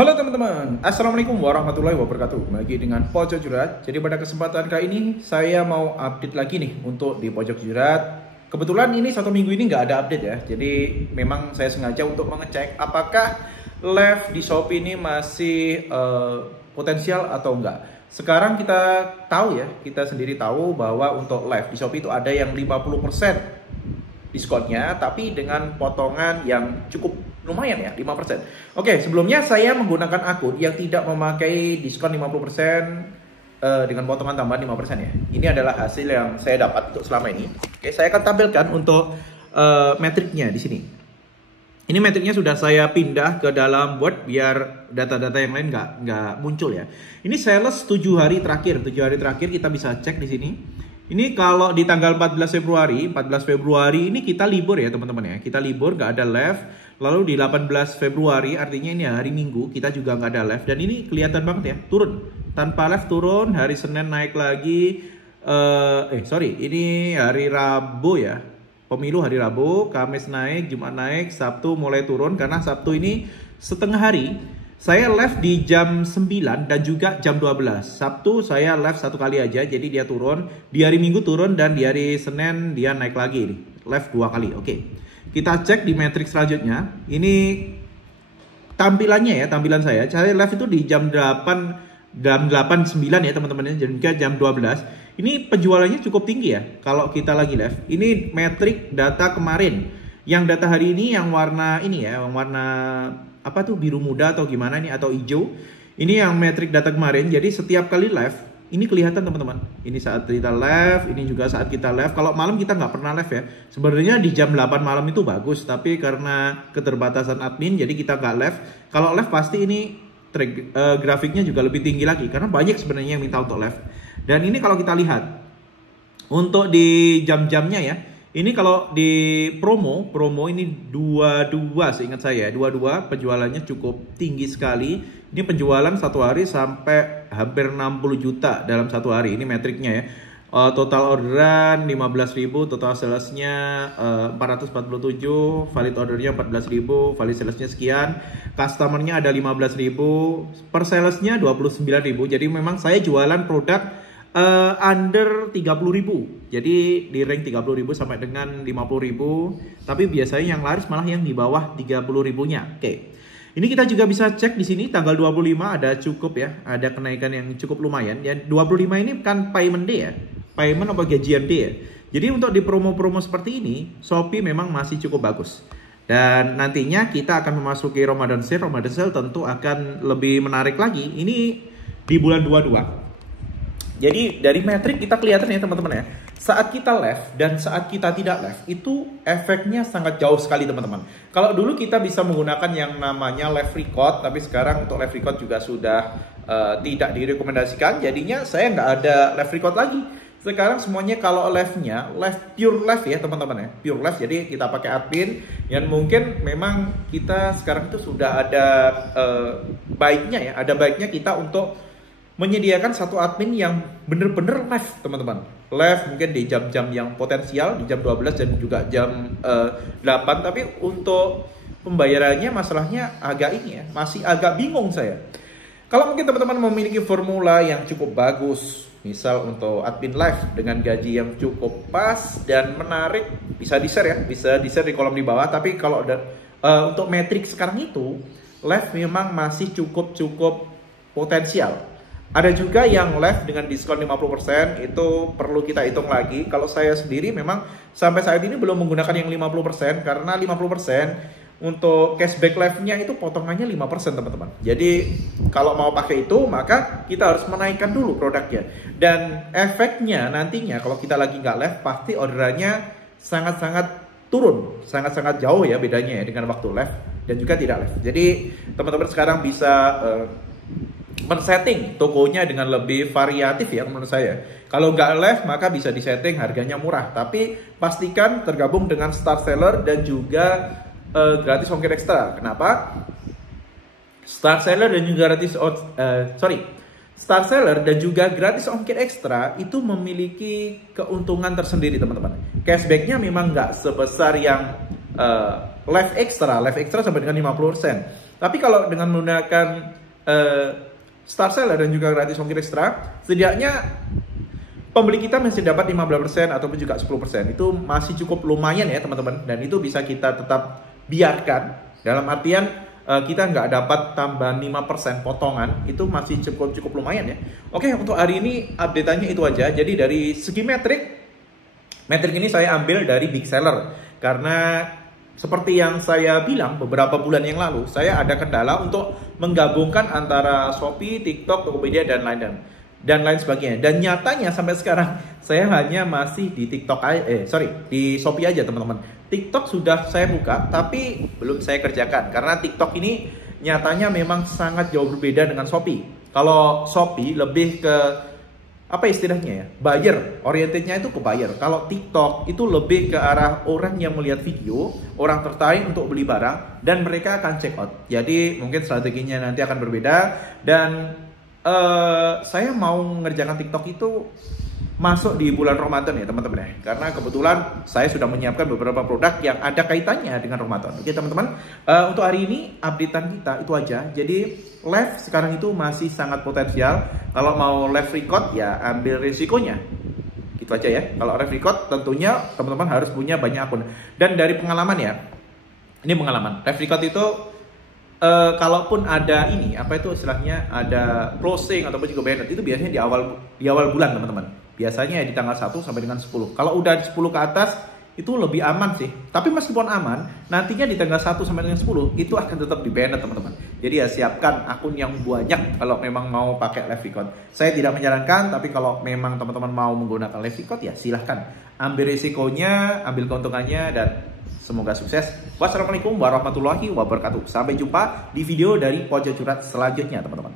Halo teman-teman, Assalamualaikum warahmatullahi wabarakatuh. Lagi dengan Pojok Jurat. Jadi pada kesempatan kali ini saya mau update lagi nih untuk di Pojok Jurat. Kebetulan ini 1 minggu ini nggak ada update ya. Jadi memang saya sengaja untuk mengecek apakah live di Shopee ini masih potensial atau enggak. Sekarang kita tahu ya, kita sendiri tahu bahwa untuk live di Shopee itu ada yang 50% diskonnya, tapi dengan potongan yang cukup lumayan ya, 5%. Oke, sebelumnya saya menggunakan akun yang tidak memakai diskon 50% dengan potongan tambahan 5% ya. Ini adalah hasil yang saya dapat untuk selama ini. Oke, saya akan tampilkan untuk metriknya di sini. Ini metriknya sudah saya pindah ke dalam Word biar data-data yang lain nggak muncul ya. Ini sales 7 hari terakhir. 7 hari terakhir kita bisa cek di sini. Ini kalau di tanggal 14 Februari ini kita libur ya teman-teman ya. Kita libur, nggak ada live. Lalu di 18 Februari artinya ini hari Minggu kita juga nggak ada live. Dan ini kelihatan banget ya, turun. Tanpa live turun, hari Senin naik lagi. Ini hari Rabu ya. Pemilu hari Rabu, Kamis naik, Jumat naik, Sabtu mulai turun. Karena Sabtu ini setengah hari. Saya live di jam 9 dan juga jam 12. Sabtu saya live 1 kali aja, jadi dia turun. Di hari Minggu turun dan di hari Senin dia naik lagi nih. Live 2 kali, oke. Kita cek di metrik selanjutnya. Ini tampilannya ya, tampilan saya. Saya live itu di jam 8.9 ya teman-teman, dan juga jam 12. Ini penjualannya cukup tinggi ya kalau kita lagi live. Ini metrik data kemarin. Yang data hari ini yang warna ini ya, yang warna apa tuh, biru muda atau gimana nih, atau hijau. Ini yang metrik data kemarin. Jadi setiap kali live ini kelihatan teman-teman. Ini saat kita live, ini juga saat kita live. Kalau malam kita nggak pernah live ya. Sebenarnya di jam 8 malam itu bagus, tapi karena keterbatasan admin jadi kita nggak live. Kalau live pasti ini grafiknya juga lebih tinggi lagi karena banyak sebenarnya yang minta untuk live. Dan ini kalau kita lihat untuk di jam-jamnya ya. Ini kalau di promo ini 22 seingat saya, 22 penjualannya cukup tinggi sekali. Ini penjualan 1 hari sampai hampir 60 juta dalam 1 hari. Ini metriknya ya. Total orderan 15.000, total salesnya 447, valid ordernya 14.000, valid salesnya sekian, customernya ada 15.000, per salesnya 29.000. Jadi memang saya jualan produk under 30.000. Jadi di rank 30.000 sampai dengan 50.000. Tapi biasanya yang laris malah yang di bawah 30.000-nya. Oke. Ini kita juga bisa cek di sini tanggal 25 ada cukup ya, ada kenaikan yang cukup lumayan. Ya 25 ini kan payment day ya. Payment apa gajian day ya. Jadi untuk di promo-promo seperti ini, Shopee memang masih cukup bagus. Dan nantinya kita akan memasuki Ramadan Sale. Ramadan Sale tentu akan lebih menarik lagi. Ini di bulan 22. Jadi dari metrik kita kelihatan ya teman-teman ya. Saat kita live dan saat kita tidak live itu efeknya sangat jauh sekali teman-teman. Kalau dulu kita bisa menggunakan yang namanya live record, tapi sekarang untuk live record juga sudah tidak direkomendasikan. Jadinya saya nggak ada live record lagi. Sekarang semuanya kalau live-nya live pure live ya teman-teman ya, pure live. Jadi kita pakai admin yang mungkin memang kita sekarang itu sudah ada baiknya ya, ada baiknya kita untuk menyediakan satu admin yang bener-bener live teman-teman. Live mungkin di jam-jam yang potensial, di jam 12 dan juga jam 8. Tapi untuk pembayarannya masalahnya agak ini ya, masih agak bingung saya. Kalau mungkin teman-teman memiliki formula yang cukup bagus, misal untuk admin live dengan gaji yang cukup pas dan menarik, bisa di-share ya, bisa di-share di kolom di bawah. Tapi kalau untuk metrik sekarang itu, live memang masih cukup potensial. Ada juga yang live dengan diskon 50%, itu perlu kita hitung lagi. Kalau saya sendiri memang sampai saat ini belum menggunakan yang 50%, karena 50% untuk cashback live-nya itu potongannya 5% teman-teman. Jadi kalau mau pakai itu maka kita harus menaikkan dulu produknya. Dan efeknya nantinya kalau kita lagi nggak live pasti orderannya sangat-sangat turun. Sangat-sangat jauh ya bedanya ya dengan waktu live dan juga tidak live. Jadi teman-teman sekarang bisa men-setting tokonya dengan lebih variatif ya menurut saya. Kalau nggak live maka bisa disetting harganya murah, tapi pastikan tergabung dengan Star Seller dan juga gratis ongkir ekstra. Kenapa? Star Seller dan juga Star Seller dan juga gratis ongkir ekstra itu memiliki keuntungan tersendiri teman-teman. Cashbacknya memang nggak sebesar yang live extra sampai dengan 50%. Tapi kalau dengan menggunakan Star Seller dan juga gratis ongkir ekstra, setidaknya pembeli kita masih dapat 15% ataupun juga 10%. Itu masih cukup lumayan ya teman-teman. Dan itu bisa kita tetap biarkan. Dalam artian kita nggak dapat tambahan 5% potongan. Itu masih cukup lumayan ya. Oke, untuk hari ini update-nya itu aja. Jadi dari segi metrik ini saya ambil dari big seller. Karena seperti yang saya bilang beberapa bulan yang lalu, saya ada kendala untuk menggabungkan antara Shopee, TikTok, Tokopedia, dan lain sebagainya. Dan nyatanya sampai sekarang saya hanya masih di TikTok di Shopee aja teman-teman. TikTok sudah saya buka tapi belum saya kerjakan karena TikTok ini nyatanya memang sangat jauh berbeda dengan Shopee. Kalau Shopee lebih ke apa istilahnya ya, buyer, orientednya itu ke buyer. Kalau TikTok itu lebih ke arah orang yang melihat video, orang tertarik untuk beli barang dan mereka akan check out. Jadi mungkin strateginya nanti akan berbeda. Dan saya mau mengerjakan TikTok itu masuk di bulan Ramadan ya teman-teman ya. Karena kebetulan saya sudah menyiapkan beberapa produk yang ada kaitannya dengan Ramadan. Oke teman-teman, untuk hari ini updatean kita itu aja. Jadi live sekarang itu masih sangat potensial. Kalau mau live record ya ambil risikonya. Gitu aja ya. Kalau live record tentunya teman-teman harus punya banyak akun. Dan dari pengalaman ya, ini pengalaman. Live record itu kalaupun ada ini, apa itu istilahnya, ada closing ataupun juga banned, itu biasanya di awal bulan teman-teman. Biasanya di tanggal 1 sampai dengan 10. Kalau udah 10 ke atas itu lebih aman sih. Tapi meskipun aman, nantinya di tanggal 1 sampai dengan 10 itu akan tetap di banned teman-teman. Jadi ya siapkan akun yang banyak kalau memang mau pakai live record. Saya tidak menyarankan, tapi kalau memang teman-teman mau menggunakan live record ya silahkan. Ambil risikonya, ambil keuntungannya, dan semoga sukses. Wassalamualaikum warahmatullahi wabarakatuh. Sampai jumpa di video dari Pojok Curhat selanjutnya teman-teman.